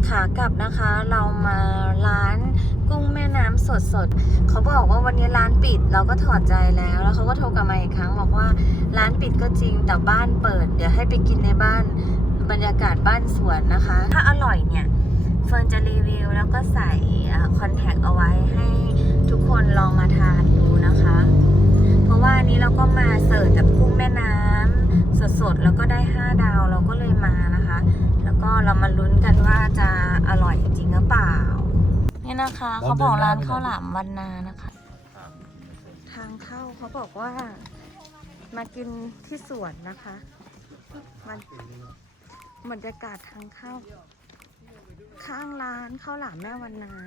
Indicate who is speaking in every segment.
Speaker 1: ขากลับนะคะเรามาร้านกุ้งแม่น้ำสดๆเขาบอกว่าวันนี้ร้านปิดเราก็ถอดใจแล้วเขาก็โทรกลับมาอีกครั้งบอกว่าร้านปิดก็จริงแต่บ้านเปิดเดี๋ยวให้ไปกินในบ้านบรรยากาศบ้านสวนนะคะถ้าอร่อยเนี่ยเฟิร์นจะรีวิวแล้วก็ใส่คอนแทคเอาไว้ให้ทุกคนลองมาทานดูนะคะเพราะว่านี้เราก็มาเสิร์ฟแบบกุ้งแม่น้ำสดๆแล้วก็ได้5 ดาวเราก็เลยมานะคะแล้วก็เรามาลุ้นกันว่าจะอร่อยจริงหรือเปล่านี่นะคะเขาบอกร้านข้าวหลามวันนานะคะทางเข้าเขาบอกว่ามากินที่สวนนะคะมันบรรยากาศทางเข้าข้างร้านข้าวหลามแม่วันนา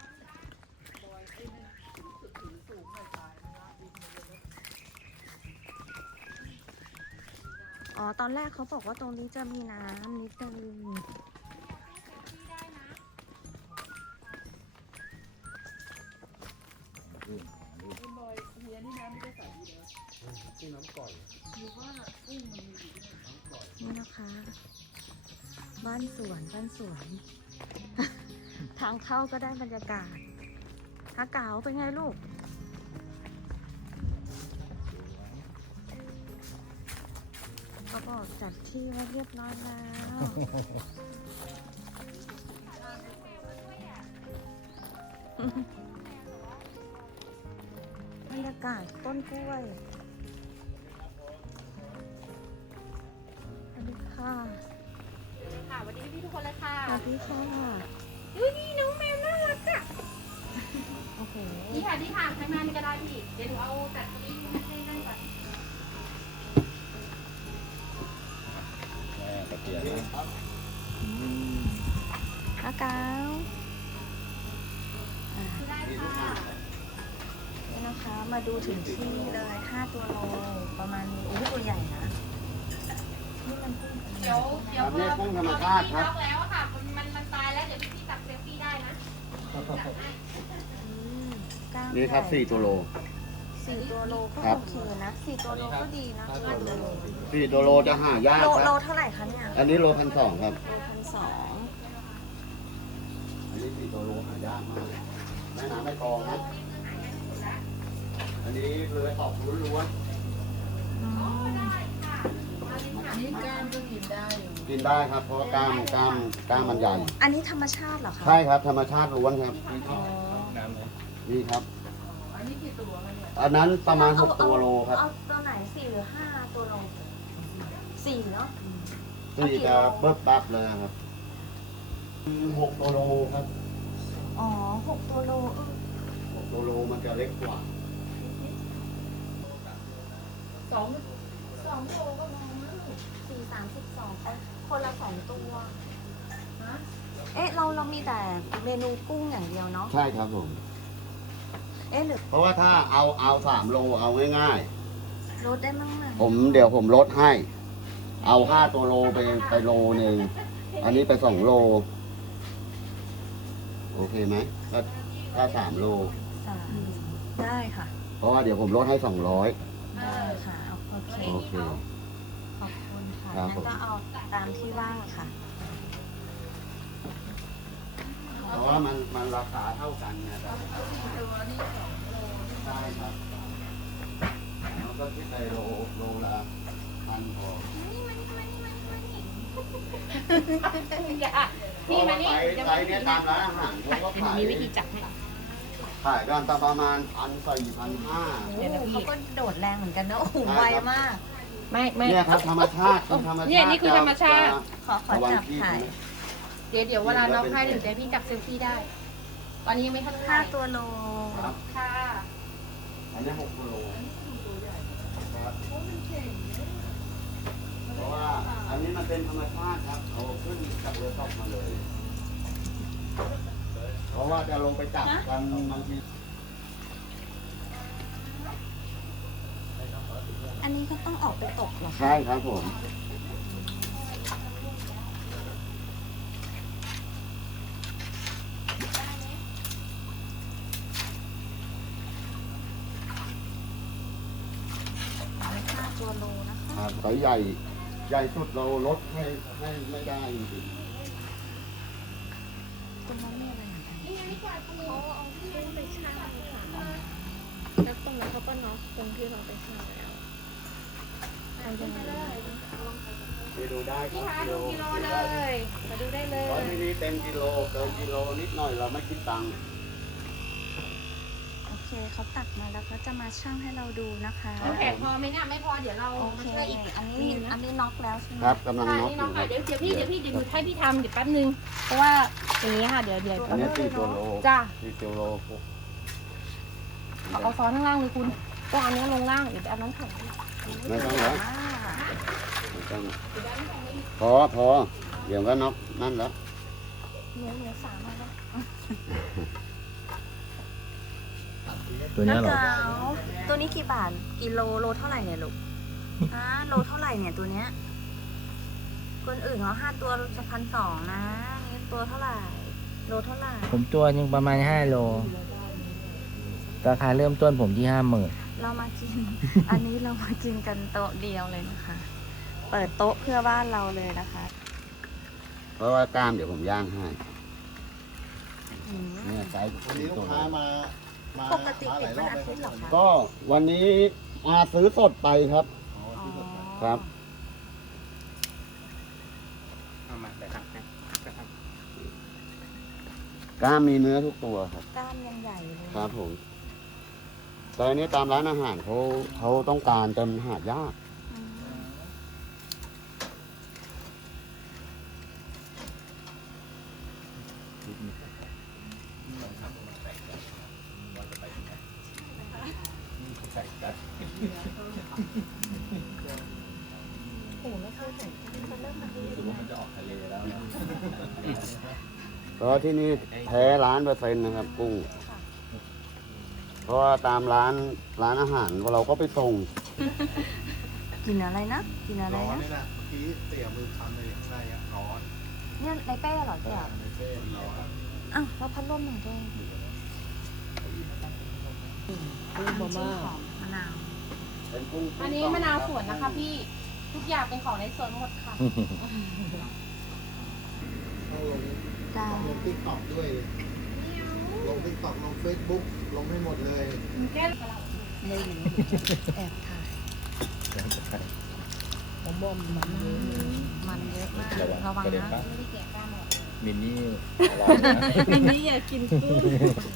Speaker 1: อ๋อตอนแรกเขาบอกว่าตรงนี้จะมีน้ำนิดนึงนี่นะคะบ้านสวนทางเข้าก็ได้บรรยากาศอากาศเป็นไงลูกเขาบอกจัดที่ไว้เรียบร้อยแล้วบรรยากาศต้นกล้วยสวัสดีค่ะ
Speaker 2: ค่ะสวัสดีพี่ทุกคนเลยค่ะ
Speaker 1: สวัสดีค่ะ
Speaker 2: ดูนี่น้องแมวน่ารักอ่ะ
Speaker 1: โอ้โห
Speaker 2: นี่ค่ะข้างหน้านี่ก็ได้พี่เดี๋ยวหนูเอาจัดตรงนี้ให้นั่งก่อน
Speaker 3: กระเทียมนะ
Speaker 1: อากาศ
Speaker 2: ได้ค่ะ
Speaker 1: นี่นะคะมาดูถึงที่เลย5 ตัวโลประมาณนี้อุ้ยตัวใหญ่นะนี่มันกุ้ง
Speaker 2: เดี๋ยวพอ
Speaker 3: นี่กุ้งธรรมชาติครับ
Speaker 2: ล็อกแล้วอะค่ะมันตายแล้วเดี๋ยวพี่ตักเซลฟี่ได้นะจัดให้
Speaker 1: กล้าม
Speaker 3: นี่ครับ4 ตัวโล
Speaker 1: 4 ตัวโลก็
Speaker 3: ครับ
Speaker 1: โอเคนะ4 ตัวโลก็ดีนะ
Speaker 3: 4 ตัวโลจะหายาก
Speaker 1: โล
Speaker 3: ค
Speaker 1: โล
Speaker 3: รับ
Speaker 1: เท่าไหร่คะเนี่ย
Speaker 3: อันนี้โล1,200ครับ
Speaker 1: โล1,200
Speaker 3: อันนี้4 ตัวโลหายากมากแม่น้ำไม่กรองนะอันนี้เลยออกล้วน
Speaker 4: นี่กล้ามก็กินได้อยู่
Speaker 3: ๆกินได้ครับเพราะว่ากล้ามมันใหญ่
Speaker 1: อันนี้ธรรมชาติเหรอคะ
Speaker 3: ใช่ครับธรรมชาติล้วนครับ
Speaker 1: อ๋อ
Speaker 3: นี่ครับ
Speaker 4: อันนี้กี่ตัวคะเนี่ย
Speaker 3: อันนั้นประมาณ6 ตัวโลครับ
Speaker 1: เอาตัวไหน4 หรือ 5 ตัวโล4เนาะ
Speaker 3: ที่จะเบิบบับเลยครับ6 ตัวโลครับ
Speaker 1: อ๋อ6 ตัวโล
Speaker 3: 6 ตัวโลมันจะเล็กกว่า
Speaker 4: 2
Speaker 1: 2 โลก็พอมั้ง4 32คนละ2 ตัว
Speaker 4: ฮะ
Speaker 1: เอ๊ะเรามีแต่เมนูกุ้งอย่างเดียวเนาะ
Speaker 3: ใช่ครับผม
Speaker 1: เอ๊ะหรือ
Speaker 3: เพราะว่าถ้าเอา3 โลเอาง่าย
Speaker 1: ลดได้มั้งนะ
Speaker 3: ๆเดี๋ยวผมลดให้ เอา5 ตัวโลไปโลหนึ่งอันนี้ไป2 โล โอเคไหมก็ถ้า3 โล
Speaker 1: 3ได้ค่ะ
Speaker 3: เพราะว่าเดี๋ยวผมลดให้200
Speaker 1: ได้ค่ะโอเค
Speaker 3: โอเค
Speaker 1: ขอบคุณค่ะ
Speaker 3: ครับ
Speaker 1: งั้น
Speaker 3: ผม
Speaker 1: ก็เอาตามที่ว่างค่ะ
Speaker 3: เพราะว่ามันราคาเท่ากันนะครับ
Speaker 4: ตัวนี่2 โล
Speaker 3: ใช่ครับแล้วก็คิดในโลละ1,000พอ
Speaker 2: พี่มานี่
Speaker 3: ไซส์เนี่ยตามร้านอาหารเขาก็ขาย
Speaker 2: มีวิธีจับให้
Speaker 3: ขายกันตามประมาณ1,400-1,500
Speaker 1: โอ้โหเขาก็โดดแรงเหมือนกันเนอะโอ้โหไวมาก
Speaker 2: ไม่
Speaker 3: เนี่ยครับธรรมชาติธรรมชาติ
Speaker 2: เนี่ยนี่คือธรรมชาติ
Speaker 1: ขอจับถ่าย
Speaker 2: เดี๋ยวเวลาน้องให้เดี๋ยวพี่จับเซลฟี่ได้ ตอนนี้ยังไม่ทันได้
Speaker 1: 5 ตัวโล
Speaker 3: ครับ
Speaker 2: ค่ะ
Speaker 3: อันนี้6 กิโลครับเพราะว่าอันนี้มันเป็นธรรมชาติครับเอาขึ้นจากเรือตกมาเลย เพราะว่าจะลงไปจับกันบางที
Speaker 1: อันนี้ก็ต้องออกไปตกเหรอคะ
Speaker 3: ใช่ครับผม
Speaker 1: 5 ตัวโลนะคะ
Speaker 3: ไซส์ใหญ่สุดเราลดให้ไม่ได้จริงๆ
Speaker 1: เขาเอาขึ้นไปชั่งค่ะแล้วตรงนั้นเขาก็น็อกตรงที่เราไปชั่งแล้ว
Speaker 3: ไปดูได้ค
Speaker 2: พี่
Speaker 3: รับ
Speaker 2: คะดูกิโลเลยมาดูได้เลย
Speaker 3: ตอนนี้เต็มกิโลเกินกิโลนิดหน่อยเราไม่คิดตังค์
Speaker 1: โอเคเขาตักมาแล้วก็จะมาชั่งให้เราดูนะคะ
Speaker 2: น้ำแข็งพอไหมเนี่ยไม่พอเดี๋ยวเรา
Speaker 1: โอ
Speaker 2: มา
Speaker 1: เค
Speaker 2: ช่วยอีก
Speaker 1: อันนี้น็อกแล้วใช่ไหม
Speaker 3: ครับกำลัง
Speaker 2: ใช่
Speaker 3: น็อก
Speaker 2: นี่
Speaker 3: อ
Speaker 2: น้อง
Speaker 3: ยู่ค
Speaker 2: ค่ะ
Speaker 3: รับ
Speaker 2: เดี๋ยวพี่หนูให้พี่ทำเดี๋ยวแป๊บนึงเพราะว่าอย่างนี้ค่ะเดี๋ยว
Speaker 3: อันนี้4ตัวโล
Speaker 2: จ้า
Speaker 3: 4ตัวโล
Speaker 2: เอาซ้อนข้างล่างเลยคุณต้องเอาเนี้ยลงล่างเดี๋ยวเอาน้ำแข็ง
Speaker 3: ไม่ต้องเหรอไม่ต้องพอเดี๋ยวก็น็อกนั่นแล้ว
Speaker 1: หนูสามแล้ว
Speaker 5: ตัวเนี้ยเหรอ
Speaker 1: ตัวนี้กี่บาทกิโลโลเท่าไหร่เนี่ยลูกโลเท่าไหร่เนี่ยตัวเนี้ยคนอื่นเขา5 ตัวจะ1,200นะนี่ตัวเท่าไหร่โลเท่าไหร่
Speaker 5: ผมตัวหนึงประมาณ5 โล ราคาเริ่มต้นผมที่ 50,000
Speaker 1: เรามากิน อันนี้เรามากินกันโต๊ะเดียวเลยนะคะ เปิดโต๊ะเพื่อบ้านเราเลยนะคะ
Speaker 3: เพราะว่ากล้ามเดี๋ยวผมย่างให้
Speaker 1: อืม
Speaker 3: เนี่ยไซส์
Speaker 6: วันนี้ลูกค้ามา
Speaker 1: ปกติปิดวันอาทิตย์เหรอคะ
Speaker 3: ก็วันนี้มาซื้อสดไปครับ
Speaker 6: อ๋อ
Speaker 1: อ๋อ
Speaker 6: ที่สดไป
Speaker 3: ครับ
Speaker 5: เอามาเลยครับ
Speaker 3: กล้ามมีเนื้อทุกตัวครับ
Speaker 1: กล้ามยังใหญ่เลย
Speaker 3: ครับผม แต่อันนี้ตามร้านอาหารเขาต้องการจนหายาก
Speaker 1: อืมโอ้ไม่เคยเห็นมันเริ่มมาดี
Speaker 3: เพราะที่นี่แท้1,000,000%นะครับ กุ้ง เพราะว่าตามร้านอาหารเราก็ไปส่ง
Speaker 1: กินอะไรนะกินอะไร
Speaker 6: ร้อน
Speaker 1: นะ
Speaker 6: นี่แหละเมื่อกี้เตี่ยมือทำในในอะร้อน
Speaker 1: เนี่ยในเป้เหรอเจ๊อ่ะ
Speaker 6: ในเส้นร้อน
Speaker 1: อ้าวแล้วพัดลมหน่อยเจ๊มะนาวมะนาว
Speaker 3: เป็นกุ้ง
Speaker 2: อันนี้มะนาวสวนนะคะพี่ทุกอย่างเป็นของในสวนหมดค่ะ
Speaker 6: ต้องลง
Speaker 1: จ้า
Speaker 6: ต้องลงติ๊กต็อกด้วย ลงติ๊กต็อกลงเฟซบุ๊กลงให้หมดเลย
Speaker 2: แก้
Speaker 1: ไม่รู้แอบถ่ายมันเยอะมากระวังนะ
Speaker 2: ไม่ได้แกะกล้ามหรอก
Speaker 5: มินนี่
Speaker 1: มินนี่อยากกินกุ้ง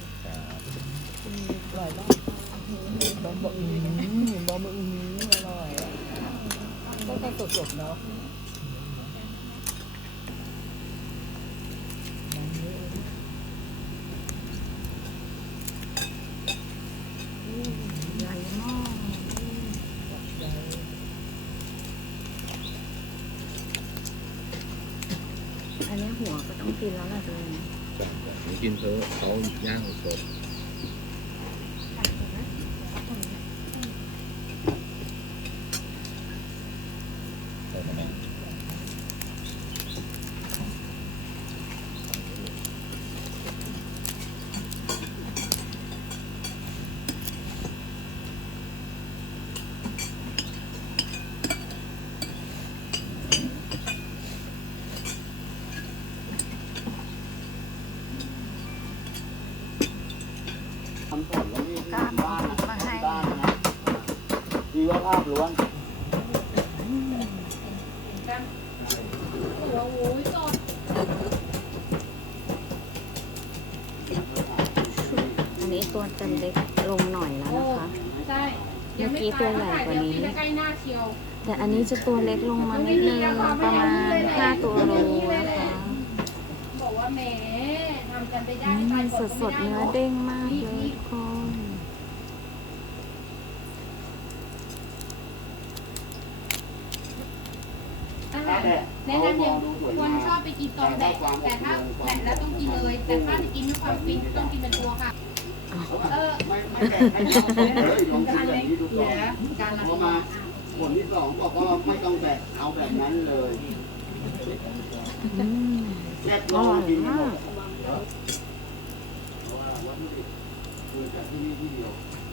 Speaker 1: ใหญ่มากอันนี้หัวก็ต้องกินแล้วล่ะตัวเอง
Speaker 5: ผมกินเขาย่างสดใส่ไหม
Speaker 3: ทำส่วนแล้วนี่ที่บ้านนะที่บ้านนะชีวภาพล้วน
Speaker 2: หัวโอ้ยสด
Speaker 1: อันนี้ตัวจะเล็กลงหน่อยแล้วนะคะ
Speaker 2: ใช่
Speaker 1: เมื่อกี้ตัวใหญ่กว่านี้
Speaker 2: เดี๋ยวใกล้หน้าเชียว
Speaker 1: แต่อันนี้จะตัวเล็กลงมานิดนึงประมาณ5 ตัวโลนะคะ
Speaker 2: บอกว่าแหมทำกันไปได้ตาย
Speaker 1: สดๆเนื้อเด้งมากเลยทุกคน
Speaker 2: แนะนำอย่างคนชอบไปกินตอนแบะแต่ถ้าแบะแล้วต้องกินเลย แต่ถ้าจะกินด้วยความฟินต้องกินเป็นตัวค่ะ
Speaker 3: ไม่แก่ให้เขาเลยลองกินแบบนี้ดูก่อน
Speaker 2: การละ
Speaker 3: พอมาผลที่สองบอกว่าไม่ต้องแบบเอาแบบนั้นเลยแยกลองกินให้หมดเพราะว่าวัตถุดิบคือจากที่นี่ที่เดียว